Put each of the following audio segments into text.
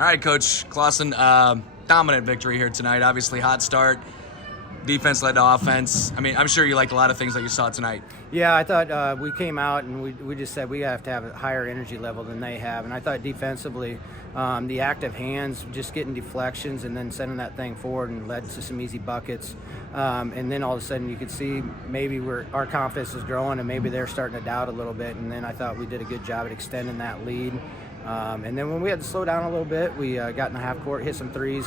All right, Coach Clausen, dominant victory here tonight. Obviously, hot start. Defense led to offense. I mean, I'm sure you liked a lot of things that you saw tonight. Yeah, I thought we came out and we just said we have to have a higher energy level than they have. And I thought defensively, the active hands, just getting deflections and then sending that thing forward and led to some easy buckets. And then all of a sudden you could see maybe our confidence is growing and maybe they're starting to doubt a little bit. And then I thought we did a good job at extending that lead. And then when we had to slow down a little bit, we got in the half court, hit some threes,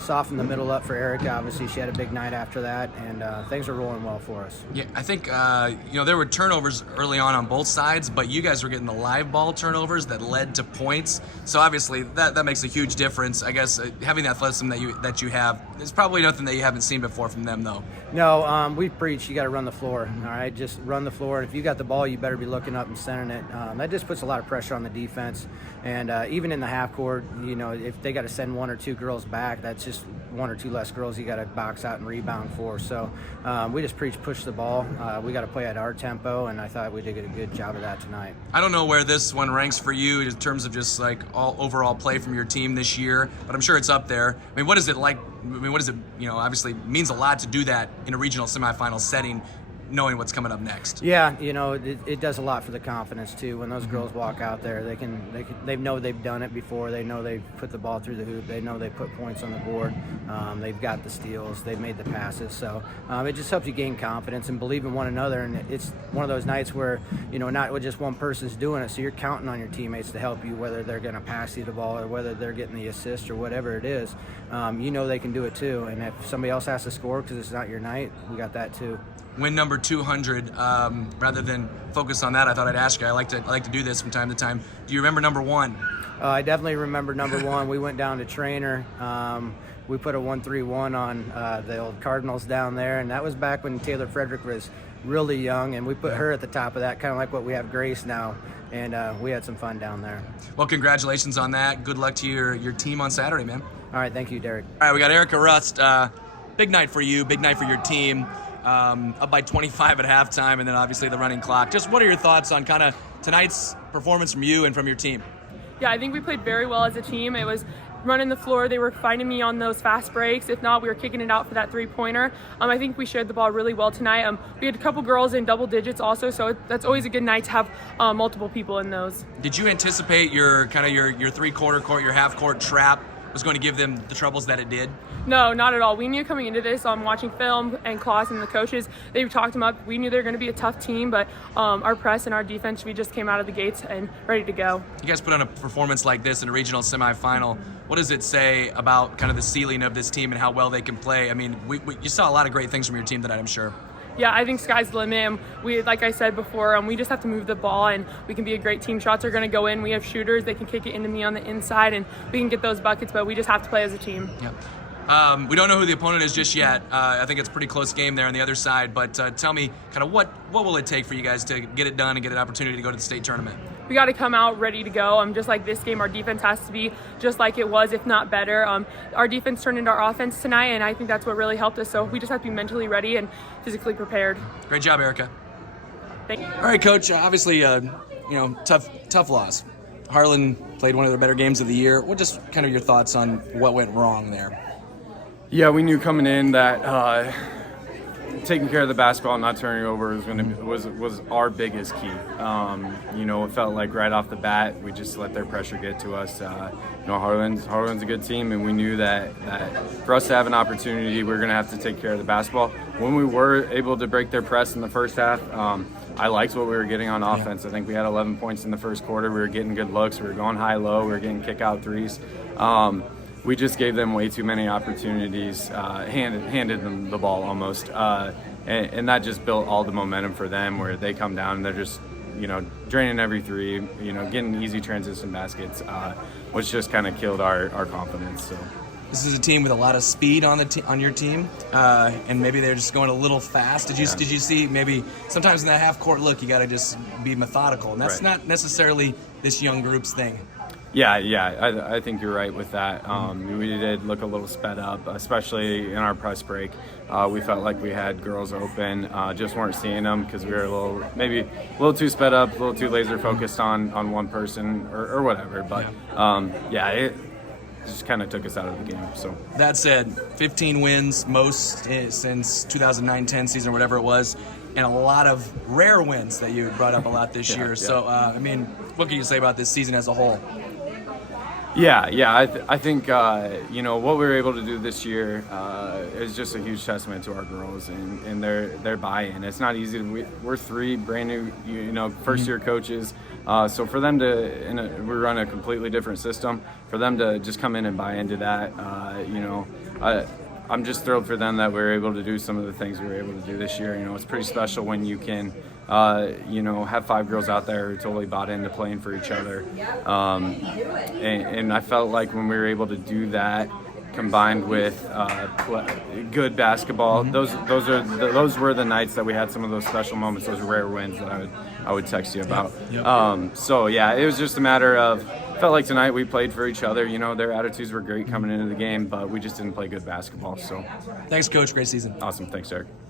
softened the middle up for Erica. Obviously, she had a big night after that, and things are rolling well for us. Yeah, I think, there were turnovers early on both sides, but you guys were getting the live ball turnovers that led to points. So obviously that makes a huge difference. I guess having that athleticism that you have is probably nothing that you haven't seen before from them, though. No, we preach you got to run the floor, all right? Just run the floor. And if you got the ball, you better be looking up and centering it. That just puts a lot of pressure on the defense. And even in the half court, if they got to send one or two girls back, that's just one or two less girls you got to box out and rebound for. So we just push the ball. We got to play at our tempo, and I thought we did a good job of that tonight. I don't know where this one ranks for you in terms of just like all overall play from your team this year, but I'm sure it's up there. I mean, what is it like? I mean, what is it? Obviously means a lot to do that in a regional semifinal setting, knowing what's coming up next. Yeah, it does a lot for the confidence too. When those girls walk out there, they know they've done it before. They know they've put the ball through the hoop. They know they put points on the board. They've got the steals. They've made the passes. So it just helps you gain confidence and believe in one another. And it's one of those nights where not with just one person's doing it. So you're counting on your teammates to help you, whether they're going to pass you the ball or whether they're getting the assist or whatever it is. They can do it too. And if somebody else has to score because it's not your night, we got that too. Win number 200. Rather than focus on that, I thought I'd ask you. I like to do this from time to time. Do you remember number 1? I definitely remember number 1. We went down to Trainer. We put a 1-3-1 on the old Cardinals down there, and that was back when Taylor Frederick was really young, and we put her at the top of that, kind of like what we have Grace now, and we had some fun down there. Well, congratulations on that. Good luck to your team on Saturday, man. All right, thank you, Derek. All right, we got Erica Rust. Big night for you, big night for your team. Up by 25 at halftime, and then obviously the running clock. Just what are your thoughts on kind of tonight's performance from you and from your team? Yeah, I think we played very well as a team. It was running the floor. They were finding me on those fast breaks. If not, we were kicking it out for that three-pointer. I think we shared the ball really well tonight. We had a couple girls in double digits also, so that's always a good night to have multiple people in those. Did you anticipate your three-quarter court, your half-court trap was going to give them the troubles that it did? No, not at all. We knew coming into this, watching film and Klaus and the coaches, they talked them up. We knew they were going to be a tough team, but our press and our defense, we just came out of the gates and ready to go. You guys put on a performance like this in a regional semifinal. What does it say about kind of the ceiling of this team and how well they can play? I mean, you saw a lot of great things from your team tonight, I'm sure. Yeah, I think sky's the limit. We, like I said before, we just have to move the ball, and we can be a great team. Shots are going to go in. We have shooters. They can kick it into me on the inside, and we can get those buckets, but we just have to play as a team. Yeah. We don't know who the opponent is just yet. I think it's a pretty close game there on the other side, but tell me kind of what will it take for you guys to get it done and get an opportunity to go to the state tournament? We got to come out ready to go. Just like this game, our defense has to be just like it was, if not better. Our defense turned into our offense tonight, and I think that's what really helped us. So we just have to be mentally ready and physically prepared. Great job, Erica. Thank you. All right, Coach. Obviously, tough loss. Harlan played one of their better games of the year. What just kind of your thoughts on what went wrong there? Yeah, we knew coming in that taking care of the basketball and not turning over was our biggest key. It felt like right off the bat we just let their pressure get to us. Harlan's a good team, and we knew that for us to have an opportunity, we were going to have to take care of the basketball. When we were able to break their press in the first half, I liked what we were getting on offense. Yeah. I think we had 11 points in the first quarter. We were getting good looks. We were going high-low. We were getting kick-out threes. We just gave them way too many opportunities, handed them the ball almost, and that just built all the momentum for them where they come down and they're just, draining every three, getting easy transition baskets, which just kind of killed our confidence. So this is a team with a lot of speed on your team, and maybe they're just going a little fast. Did you see maybe sometimes in that half court look you got to just be methodical, and that's not necessarily this young group's thing. Yeah, I think you're right with that. We did look a little sped up, especially in our press break. We felt like we had girls open, just weren't seeing them because we were maybe a little too sped up, a little too laser focused on one person or whatever. But just kind of took us out of the game. So That said, 15 wins, most since 2009-10 season or whatever it was, and a lot of rare wins that you brought up a lot this year. Yeah. So, I mean, what can you say about this season as a whole? Yeah. I think you know, what we were able to do this year is just a huge testament to our girls and their buy-in. It's not easy. We're three brand new, you know, first-year coaches. So for them to, we run a completely different system. For them to just come in and buy into that, you know, I'm just thrilled for them that we were able to do some of the things we were able to do this year. You know, it's pretty special when you can, you know, have 5 girls out there who totally bought into playing for each other. And I felt like when we were able to do that, combined with good basketball, those were the nights that we had some of those special moments, those rare wins that I would text you about. Yep. So yeah, it was just a matter of, felt like tonight we played for each other. You know, their attitudes were great coming into the game, but we just didn't play good basketball. So Thanks, Coach. Great season. awesome. Thanks, Eric.